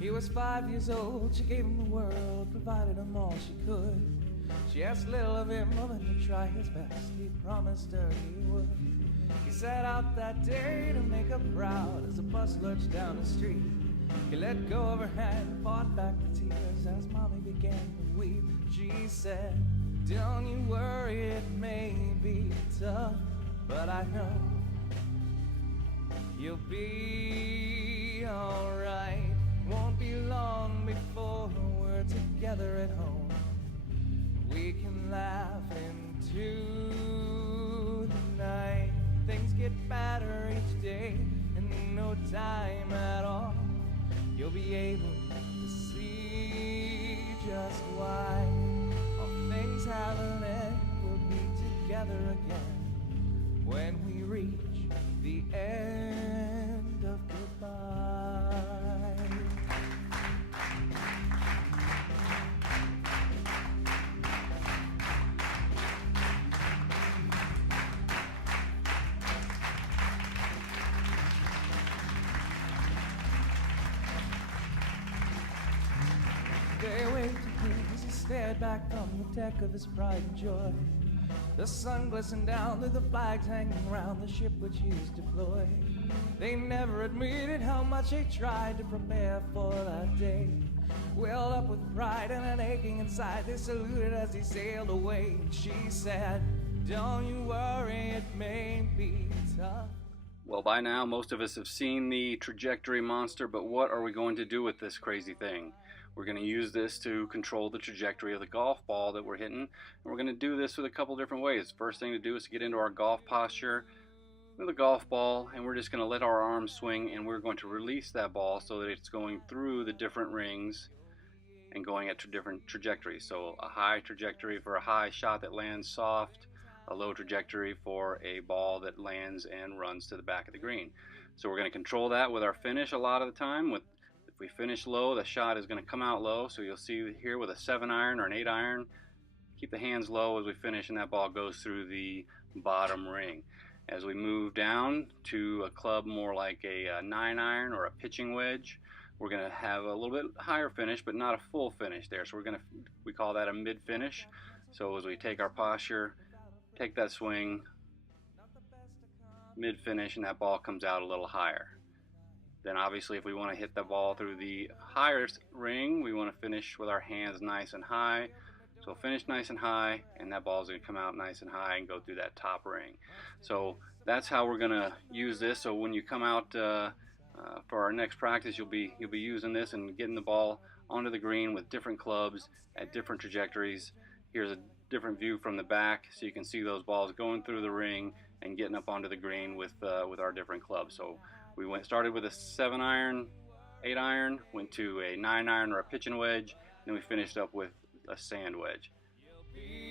He was 5 years old, she gave him the world, provided him all she could. She asked little of him other than to try his best. He promised her he would. He set out that day to make her proud. As the bus lurched down the street, he let go of her hand and fought back the tears as Mommy began to weep. She said, "Don't you worry, it may be tough, but I know you'll be alright. Won't be long before we're together at home. We can laugh into the night. Things get better each day in no time at all. You'll be able to see just why. All things have an end. We'll be together again when we reach the end of goodbye." They waved to him as he stared back from the deck of his pride and joy. The sun glistened down through the flags hanging around the ship which he was deployed. They never admitted how much they tried to prepare for that day. Welled up with pride and an aching inside, they saluted as he sailed away. And she said, "Don't you worry, it may be tough." Well, by now most of us have seen the trajectory monster, but what are we going to do with this crazy thing? We're going to use this to control the trajectory of the golf ball that we're hitting, and we're going to do this with a couple different ways. First thing to do is to get into our golf posture with a golf ball, and we're just going to let our arms swing, and we're going to release that ball so that it's going through the different rings and going at different trajectories. So a high trajectory for a high shot that lands soft, a low trajectory for a ball that lands and runs to the back of the green. So we're going to control that with our finish a lot of the time. If we finish low, the shot is going to come out low. So you'll see here with a 7-iron or an 8-iron, keep the hands low as we finish, and that ball goes through the bottom ring. As we move down to a club more like a 9-iron or a pitching wedge, we're going to have a little bit higher finish, but not a full finish there. So we call that a mid finish. So as we take our posture, take that swing, mid finish, and that ball comes out a little higher. Then obviously if we want to hit the ball through the higher ring, we want to finish with our hands nice and high. So finish nice and high, and that ball is going to come out nice and high and go through that top ring. So that's how we're going to use this. So when you come out for our next practice, you'll be using this and getting the ball onto the green with different clubs at different trajectories. Here's a different view from the back, so you can see those balls going through the ring and getting up onto the green with our different clubs. So we started with a 7-iron, 8-iron, went to a 9-iron or a pitching wedge, and then we finished up with a sand wedge. You'll be